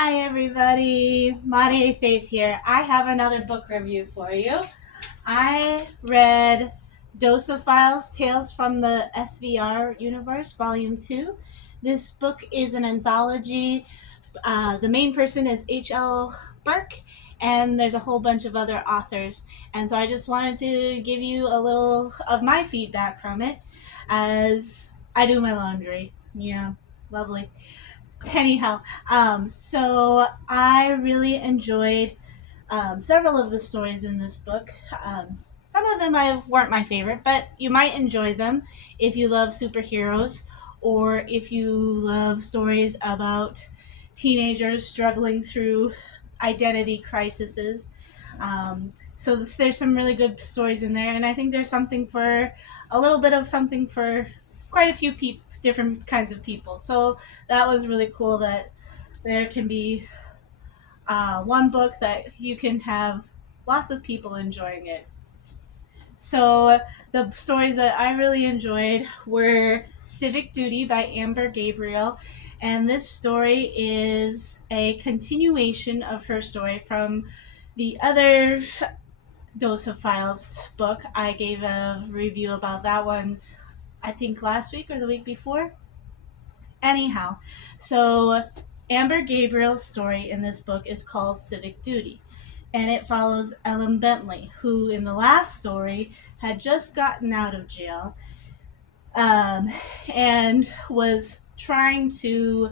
Hi everybody, Mawdiay Faith here. I have another book review for you. I read Dosa Files, Tales from the SVR Universe, Volume 2. This book is an anthology. The main person is H.L. Burke, and there's a whole bunch of other authors. And so I just wanted to give you a little of my feedback from it as I do my laundry. Yeah, lovely. Anyhow, so I really enjoyed several of the stories in this book. Some of them weren't my favorite, but you might enjoy them if you love superheroes or if you love stories about teenagers struggling through identity crises. So there's some really good stories in there, and I think there's something for a little bit of something for quite a few different kinds of people. So that was really cool that there can be one book that you can have lots of people enjoying it. So the stories that I really enjoyed were Civic Duty by Amber Gabriel. And this story is a continuation of her story from the other Dosa Files book. I gave a review about that one, I think last week or the week before. Anyhow, so Amber Gabriel's story in this book is called Civic Duty, and it follows Ellen Bentley, who in the last story had just gotten out of jail and was trying to.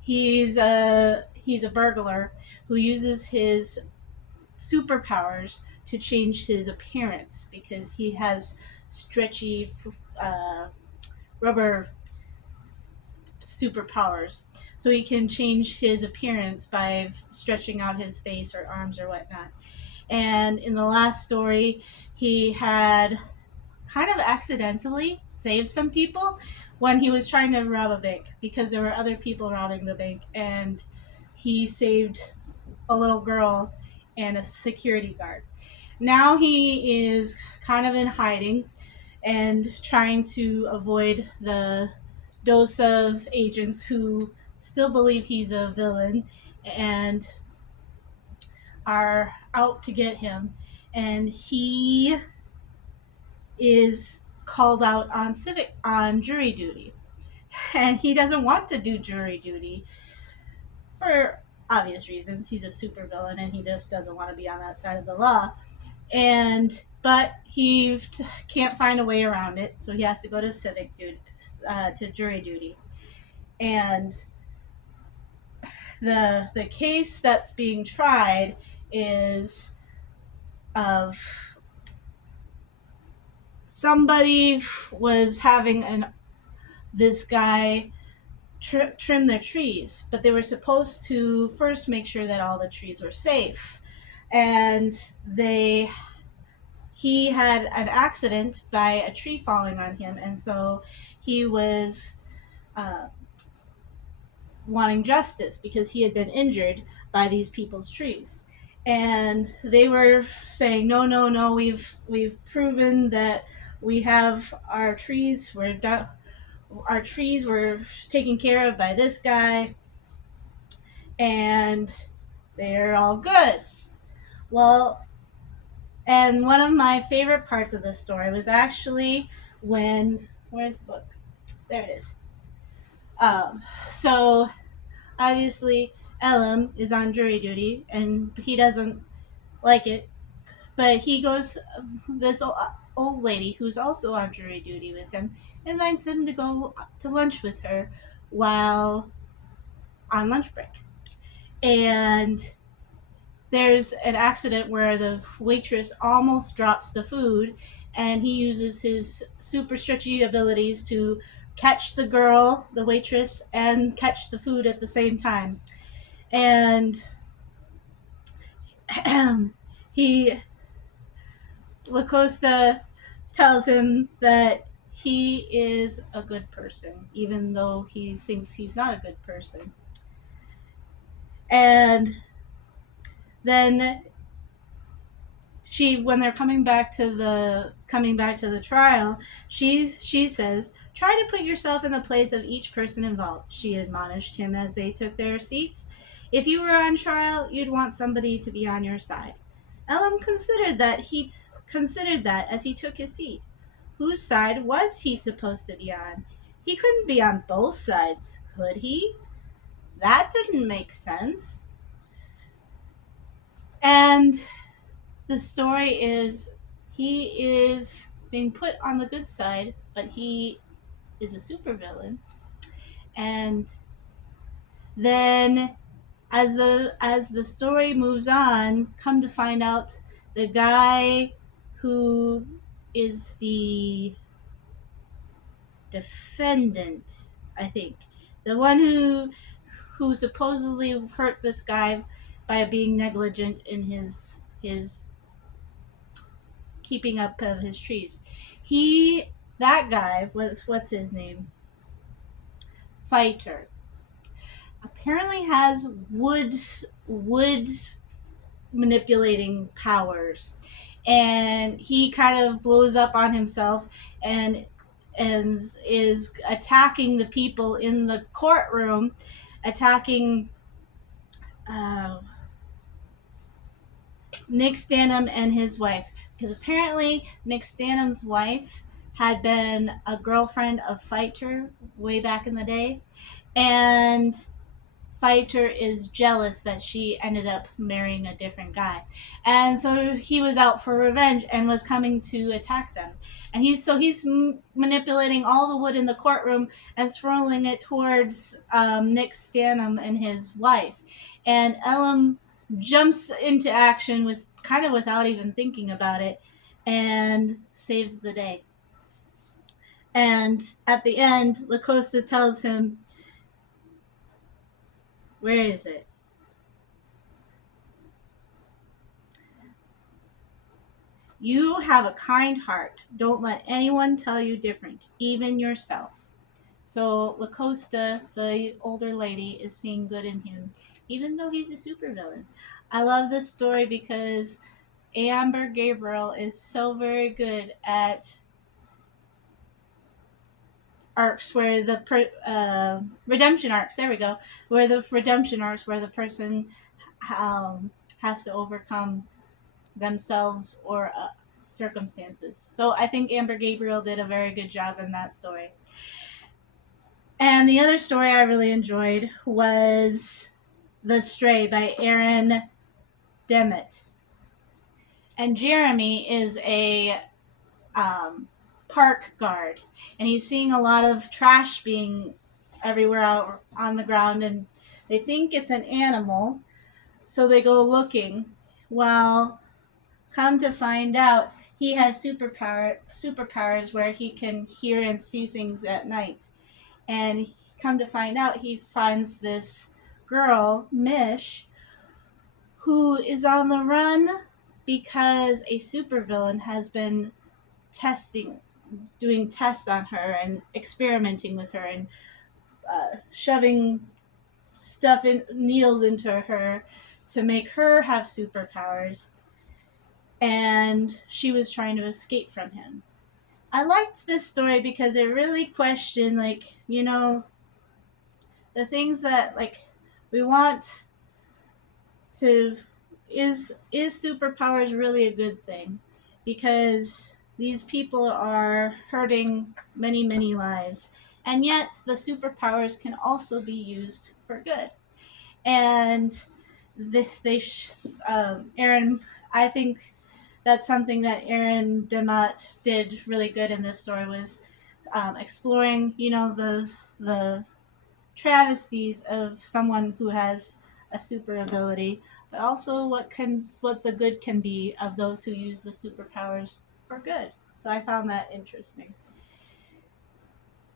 He's a burglar who uses his superpowers to change his appearance because he has stretchy rubber superpowers. So he can change his appearance by stretching out his face or arms or whatnot. And in the last story, he had kind of accidentally saved some people when he was trying to rob a bank because there were other people robbing the bank, and he saved a little girl and a security guard. Now he is kind of in hiding and trying to avoid the dose of agents who still believe he's a villain and are out to get him. And he is called out on jury duty. And he doesn't want to do jury duty for obvious reasons. He's a supervillain and he just doesn't want to be on that side of the law. But he can't find a way around it, so he has to go to civic duty, to jury duty. And the case that's being tried is of somebody was having this guy trim their trees, but they were supposed to first make sure that all the trees were safe, and he had an accident by a tree falling on him, and so he was wanting justice because he had been injured by these people's trees. And they were saying, no, we've proven that we have our trees, our trees were taken care of by this guy, and they're all good. Well, and one of my favorite parts of this story was actually where's the book? There it is. So obviously Elam is on jury duty and he doesn't like it, but this old lady who's also on jury duty with him invites him to go to lunch with her while on lunch break. And there's an accident where the waitress almost drops the food, and he uses his super stretchy abilities to catch the girl, the waitress, and catch the food at the same time. And Lacosta tells him that he is a good person, even though he thinks he's not a good person. And then when they're coming back to the trial, she says, "Try to put yourself in the place of each person involved," she admonished him as they took their seats. If you were on trial, you'd want somebody to be on your side. Elam considered that as he took his seat. Whose side was he supposed to be on? He couldn't be on both sides, could he? That didn't make sense. And the story is he is being put on the good side, but he is a supervillain. And then as the story moves on, come to find out the guy who is the defendant, I think, the one who supposedly hurt this guy by being negligent in his keeping up of his trees. That guy was, what's his name? Fighter. Apparently has wood manipulating powers, and he kind of blows up on himself and is attacking the people in the courtroom, attacking uh, Nick Stanham and his wife, because apparently Nick Stanham's wife had been a girlfriend of Fighter way back in the day, and Fighter is jealous that she ended up marrying a different guy. And so he was out for revenge and was coming to attack them. And he's manipulating all the wood in the courtroom and swirling it towards Nick Stanham and his wife. And Elam jumps into action with kind of without even thinking about it and saves the day. And at the end, Lacosta tells him, where is it? You have a kind heart. Don't let anyone tell you different, even yourself. So Lacosta, the older lady, is seeing good in him, even though he's a supervillain. I love this story because Amber Gabriel is so very good at arcs where the redemption arcs. There we go. Where the redemption arcs, where the person has to overcome themselves or circumstances. So I think Amber Gabriel did a very good job in that story. And the other story I really enjoyed was The Stray by Aaron Demmett. And Jeremy is a park guard, and he's seeing a lot of trash being everywhere out on the ground, and they think it's an animal, so they go looking. Well, come to find out, he has superpowers where he can hear and see things at night. And come to find out, he finds this girl, Mish, who is on the run because a supervillain has been doing tests on her and experimenting with her and shoving needles into her to make her have superpowers. And she was trying to escape from him. I liked this story because it really questioned, the things that, we want to... Is superpowers really a good thing? Because these people are hurting many, many lives. And yet, the superpowers can also be used for good. And Aaron, I think that's something that Aaron Demmett did really good in this story, was exploring, the travesties of someone who has a super ability, but also what the good can be of those who use the superpowers for good. So I found that interesting.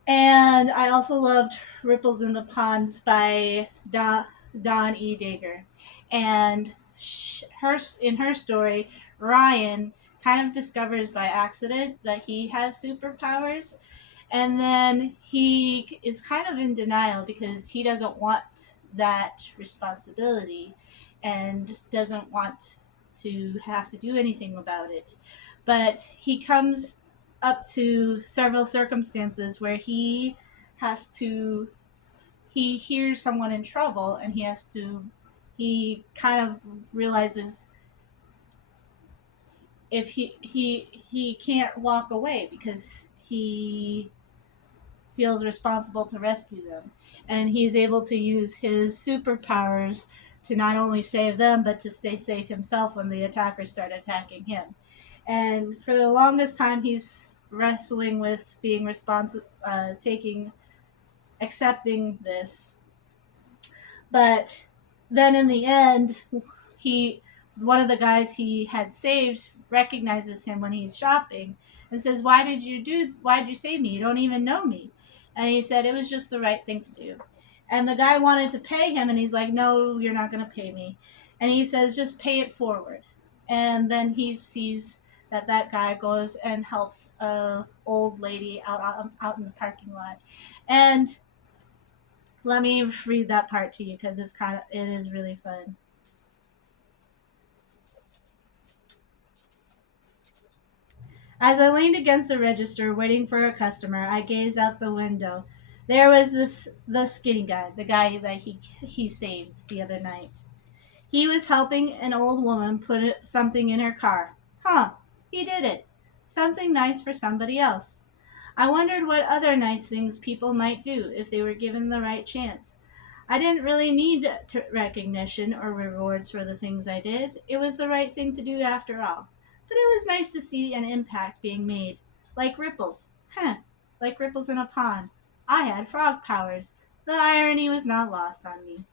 And I also loved Ripples in the Pond by Dawn E. Dager. And in her story, Ryan kind of discovers by accident that he has superpowers, and then he is kind of in denial because he doesn't want that responsibility and doesn't want to have to do anything about it. But he comes up to several circumstances where he hears someone in trouble and he has to he kind of realizes if he can't walk away because he feels responsible to rescue them, and he's able to use his superpowers to not only save them but to stay safe himself when the attackers start attacking him. And for the longest time, he's wrestling with being responsible, taking, accepting this. But then in the end, he, one of the guys he had saved, recognizes him when he's shopping and says, Why did you save me? You don't even know me." And he said, "It was just the right thing to do." And the guy wanted to pay him, and he's like, "No, you're not going to pay me." And he says, "Just pay it forward." And then he sees that that guy goes and helps a old lady out in the parking lot. And let me read that part to you because it is really fun. As I leaned against the register waiting for a customer, I gazed out the window. There was the skinny guy, the guy that he saved the other night. He was helping an old woman put something in her car. Huh, he did it. Something nice for somebody else. I wondered what other nice things people might do if they were given the right chance. I didn't really need recognition or rewards for the things I did. It was the right thing to do after all. But it was nice to see an impact being made. Like ripples. Huh. Like ripples in a pond. I had frog powers. The irony was not lost on me.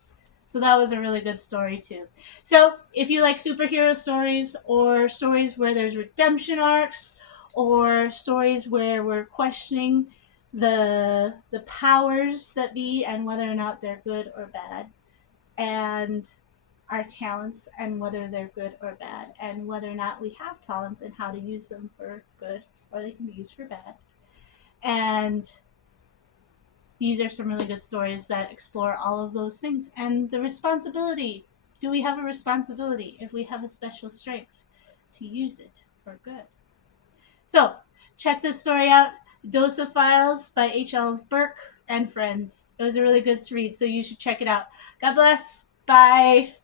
So that was a really good story too. So if you like superhero stories or stories where there's redemption arcs or stories where we're questioning the powers that be and whether or not they're good or bad, and our talents and whether they're good or bad, and whether or not we have talents and how to use them for good or they can be used for bad. And these are some really good stories that explore all of those things. And the responsibility, do we have a responsibility if we have a special strength to use it for good? So check this story out, Dosa Files by H.L. Burke and Friends. It was a really good read, so you should check it out. God bless. Bye.